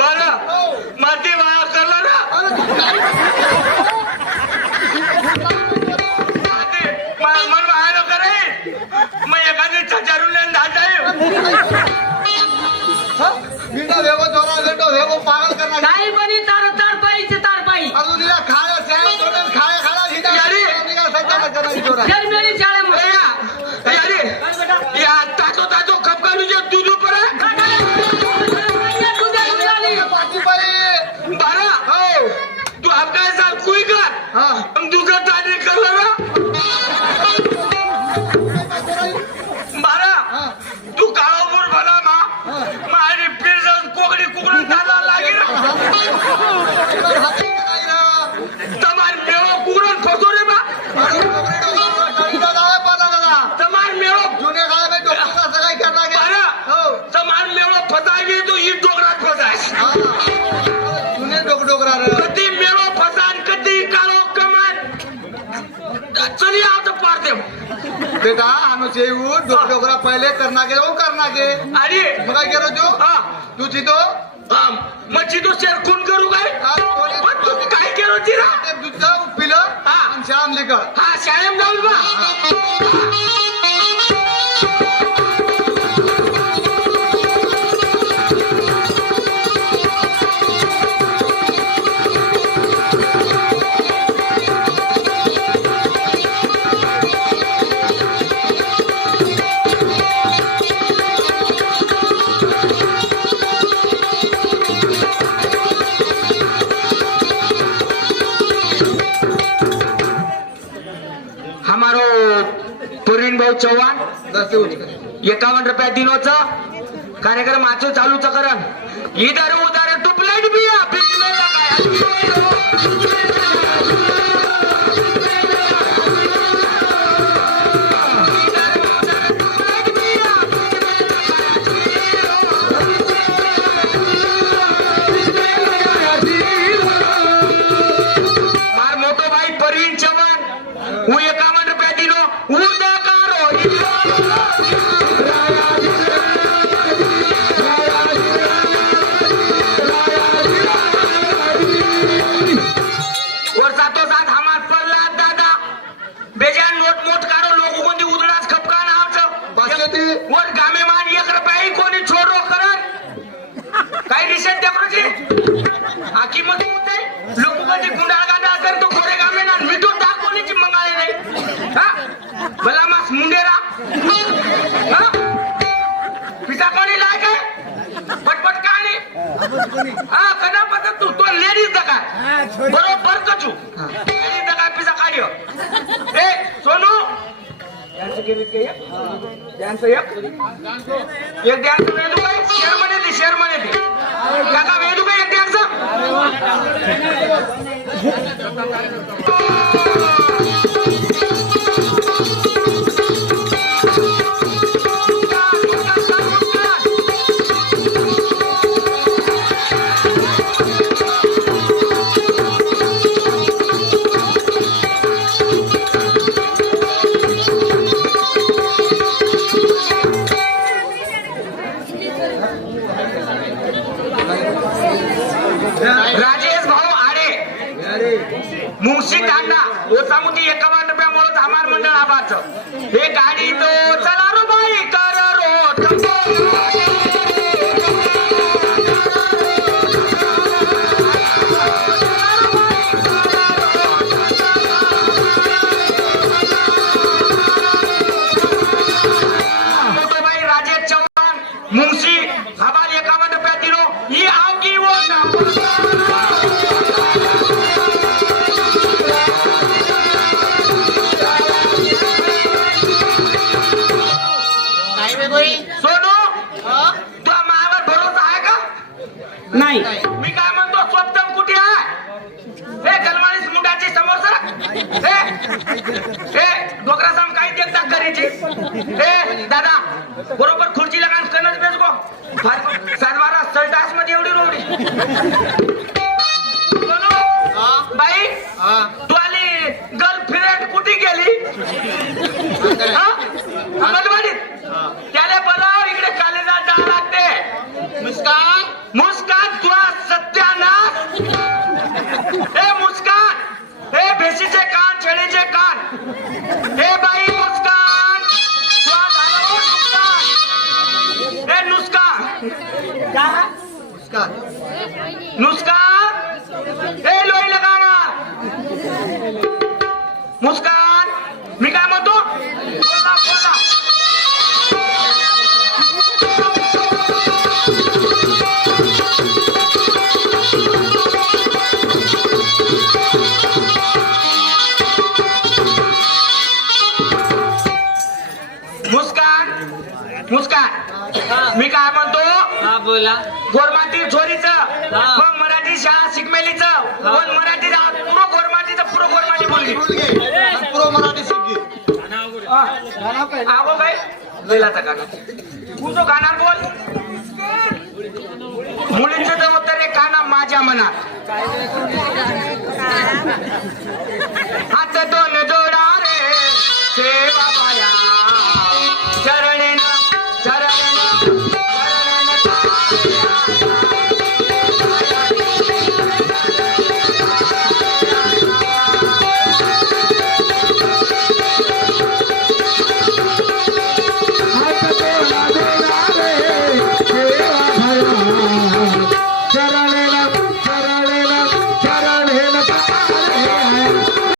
बरं माती वाया करलं ना मन वाया न करे मग एखादी छचारून पागल करना काही बनी तार तार पाई से तार पाई अजून तिला खाय खाय खाला फिर मेरी चाले मुझे अरे या तातो तातो कप काढू जे दूध पर बारा हो तू आपका साल कोई कर हम दूसरा ताने कर लगा बारा तू काळोबूर भला मा मारी फिर जाऊन कोकडी कुकडून चालला लागे तमार मेवा कुकडून फसो रे बा तमार मेवा जुने काळा में डोकरा सगाई करना के बारा हो तमार मेवा फसायली तो ही डोंगरात फसाय जुने डोकरा रे कधी मेवा फसान कधी काळो कमान चली आओ तो पार दे बेटा हम जेऊ डोकरा पहले करना के वो करना के अरे मग काय करो तू हां तू चितो मच्छी तो शेर खून करू काय पण तू काय केलं तिरा ते दूध पिलं आणि श्याम लिकर हा शाळेम जाऊ बा हमारो पुरीन भाऊ चव्हाण 51 रुपया दिनोच कार्यक्रम आजो चालूच करण इधर उधर टुपलाइट भी है बीच में लगाया मार मोटो भाई परवीन चव्हाण वो 51 रुपया दिनो उदाकारो और साथों साथ हमार प्रहलाद दादा बेजान नोट मोट कारो लोगों को दी उदड़ास खपकान आवचं पाचशे और गामे मान 1 रुपया ही कोणी छोडो करन काय रिसेट देखरोची हाकीमत होते लोगों को दी गुंडाळ गाडा असेल तो खोरे गामे ना मिठो टाक कोणीची मंगाळे नाही हा भला मास मुंडेरा हा पिता कोणी लाय काय पटपट कहाणी हा कदा पता तू तो लेडीज दका बरोबर कचू लेडीज दका पिसा काढियो ए सोनू डान्स केली काय डान्स एक डान्स वेदू काय शेअर मध्ये दे काका वेदू काय एक डान्स राजेश भाऊ आडे मुंशी टांडा ओसामुती 51 रुपया मुळे हमार मंडळ आबाच हे गाडी तो चला रो बाई कर रो मोठो भाई राजेश चव्हाण मुंशी हमार 51 रुपया दिलो ही आवकी वो सोनू तू मायावर भरोसा आहे का नाही मी काय म्हणतो स्वप्नम कुठे आहे हे गलमानीस मुंडाची समोर सर हे डोकरा साम काही देखता करायची हे दादा बरोबर खुर्ची लगान कनच बेस गो सातबारा सलटास मध्ये एवढी रोवडी सोनू बाई तू आली गर्लफ्रेंड कुठे गेली अंगणवाडीत त्याला बोलाव इकडे कॉलेजात जावं लागते मुस्कान मुस्कान. नुसका ए लोई लगावा मुस्कान मी काय म्हणतो बोला बोला मुस्कान मुस्कान मी काय म्हणतो हा बोला गोरमाटी चोरीचं पण मराठी शाळा शिकमेलीचं पण मराठी पुरो गोरमाटीचं पुरो गोरमाटी मुलगी प्रो मराठी शिकली. आगो काय बैलाचा गाणं तुझं गाणार बोल मुलींचं तर उत्तर आहे काना माझ्या मनात हात दोन जोडा रे सेवा बाया